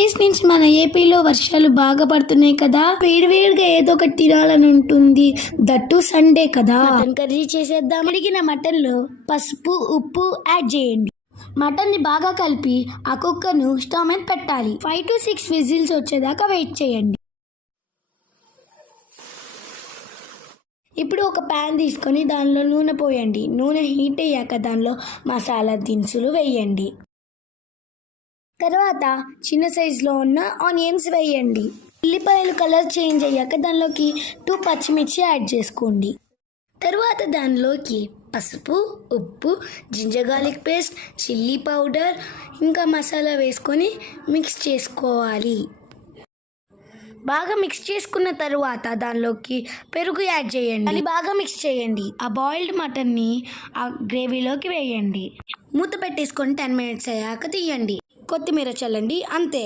Days నుంచి మన ఏపీలో వర్షాలు బాగా పడుతున్నాయి కదా, వేడివేడిగా ఏదో ఒకటి తినాలని ఉంటుంది. దట్టు సండే కదా. మటన్ కర్రీ చేసేద్దాం. అడిగిన మటన్ లో పసుపు ఉప్పు యాడ్ చేయండి. మటన్ ని బాగా కలిపి ఆ కుక్కర్ను స్టవ్ మీద పెట్టాలి. 5 to 6 విజిల్స్ వచ్చేదాకా వెయిట్ చేయండి. ఇప్పుడు ఒక ప్యాన్ తీసుకొని దానిలో నూనె పోయండి. నూనె హీట్ అయ్యాక దానిలో మసాలా దినుసులు వేయండి. తర్వాత చిన్న సైజులో ఉన్న ఆనియన్స్ వేయండి. ఉల్లిపాయలు కలర్ చేంజ్ అయ్యాక దానిలోకి 2 పచ్చిమిర్చి యాడ్ చేసుకోండి. తర్వాత దానిలోకి పసుపు ఉప్పు ginger garlic paste chilli powder ఇంకా మసాలా వేసుకొని మిక్స్ చేసుకోవాలి. బాగా మిక్స్ చేసుకున్న తరువాత దానిలోకి పెరుగు యాడ్ చేయండి. అది బాగా మిక్స్ చేయండి. ఆ బాయిల్డ్ మటన్ని ఆ గ్రేవీలోకి వేయండి. మూత పెట్టేసుకొని 10 minutes అయ్యాక తీయండి. కొత్తిమీర చల్లండి. అంతే.